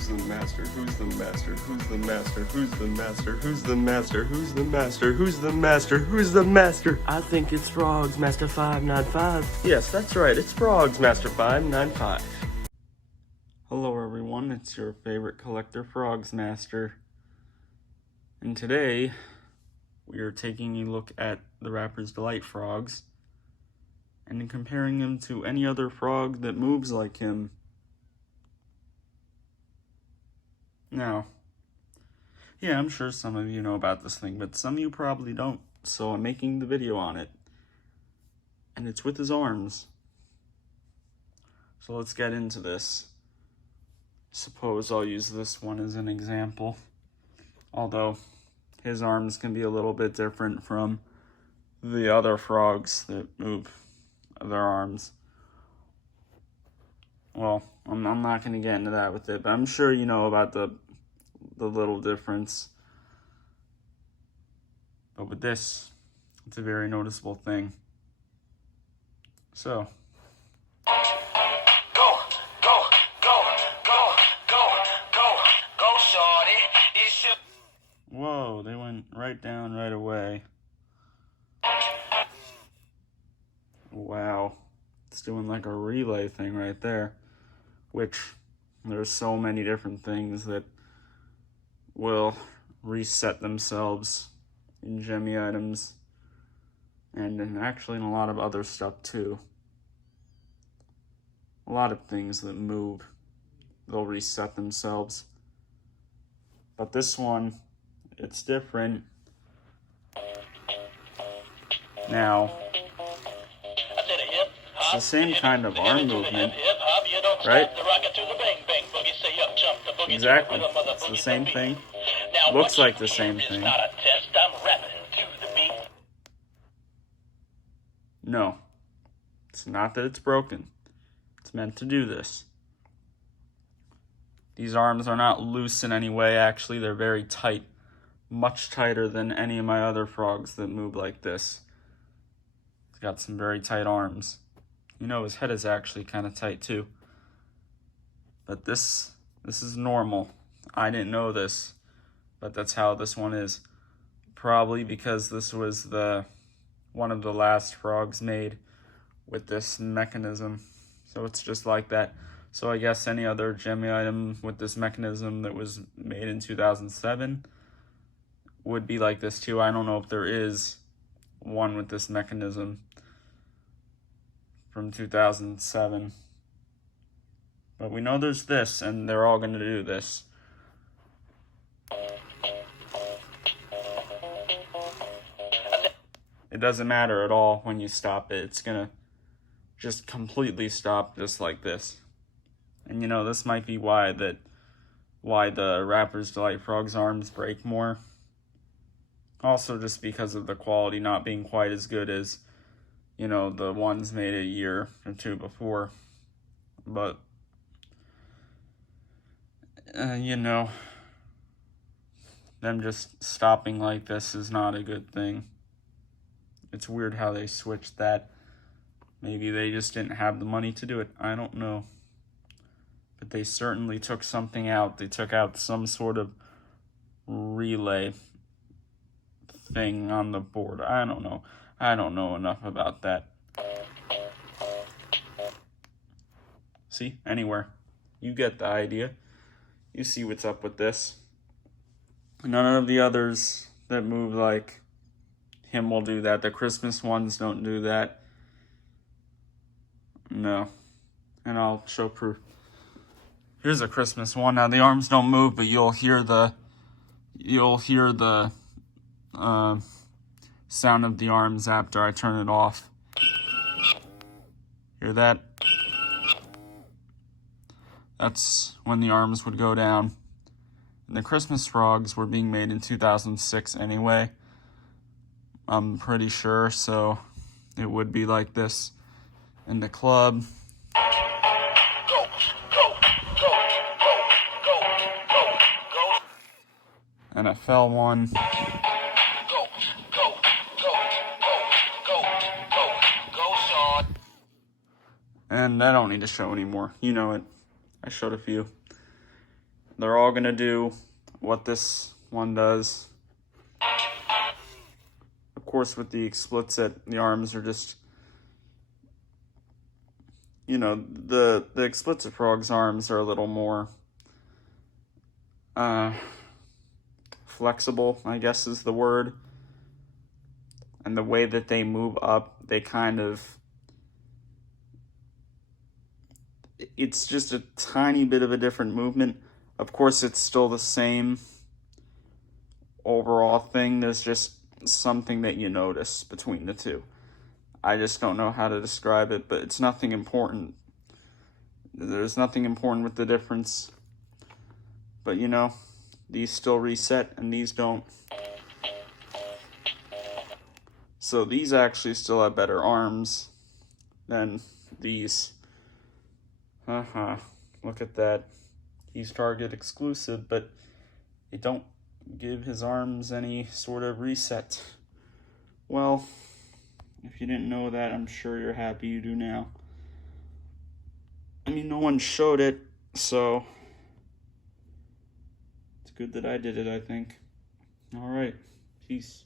Who's the master? Who's the master? Who's the master? Who's the master? Who's the master? Who's the master? Who's the master? Who's the master? I think it's Frogs Master 595. Yes, that's right. It's Frogs Master 595. Hello everyone, it's your favorite collector, Frogs Master. And today, we are taking a look at the Rapper's Delight frogs and comparing him to any other frog that moves like him. Now, yeah, I'm sure some of you know about this thing, but some of you probably don't, so I'm making the video on it. And it's with his arms. So let's get into this. Suppose I'll use this one as an example. Although, his arms can be a little bit different from the other frogs that move their arms. Well, I'm not going to get into that with it, but I'm sure you know about the little difference. But with this, it's a very noticeable thing. So, whoa, they went right down right away. Wow, it's doing like a relay thing right there, which there's so many different things that will reset themselves in Gemmy items and actually in a lot of other stuff too. A lot of things that move, they'll reset themselves. But this one, it's different. Now, it's the same kind of arm movement, right? Exactly, it's the same thing. Looks like the same thing. No, it's not that it's broken. It's meant to do this. These arms are not loose in any way, actually, they're very tight. Much tighter than any of my other frogs that move like this. He's got some very tight arms. You know, his head is actually kind of tight too. But this is normal. I didn't know this, but that's how this one is. Probably because this was one of the last frogs made with this mechanism. So it's just like that. So I guess any other Gemmy item with this mechanism that was made in 2007 would be like this too. I don't know if there is one with this mechanism from 2007. But we know there's this, and they're all going to do this. It doesn't matter at all when you stop it. It's going to just completely stop just like this. And you know, this might be why the Rapper's Delight frog's arms break more. Also just because of the quality not being quite as good as, you know, the ones made a year or two before. But, you know, them just stopping like this is not a good thing. It's weird how they switched that. Maybe they just didn't have the money to do it. I don't know. But they certainly took something out. They took out some sort of relay thing on the board. I don't know. I don't know enough about that. See? Anywhere. You get the idea. You see what's up with this. None of the others that move like him will do that. The Christmas ones don't do that. No. And I'll show proof. Here's a Christmas one. Now the arms don't move, but you'll hear the sound of the arms after I turn it off. Hear that? That's when the arms would go down. And the Christmas frogs were being made in 2006 anyway. I'm pretty sure, so it would be like this in the club. NFL one. And I don't need to show anymore. You know it. I showed a few. they're all gonna do what this one does. Of course, with the explicit, the arms are just, you know, the explicit frog's arms are a little more flexible, I guess is the word. And the way that they move up, they kind of, it's just a tiny bit of a different movement. Of course, it's still the same overall thing. There's just something that you notice between the two. I just don't know how to describe it, but it's nothing important. There's nothing important with the difference. But you know, these still reset and these don't. So these actually still have better arms than these. Look at that. He's Target exclusive, but they don't give his arms any sort of reset. Well, if you didn't know that, I'm sure you're happy you do now. I mean, no one showed it, so it's good that I did it, I think. All right, peace.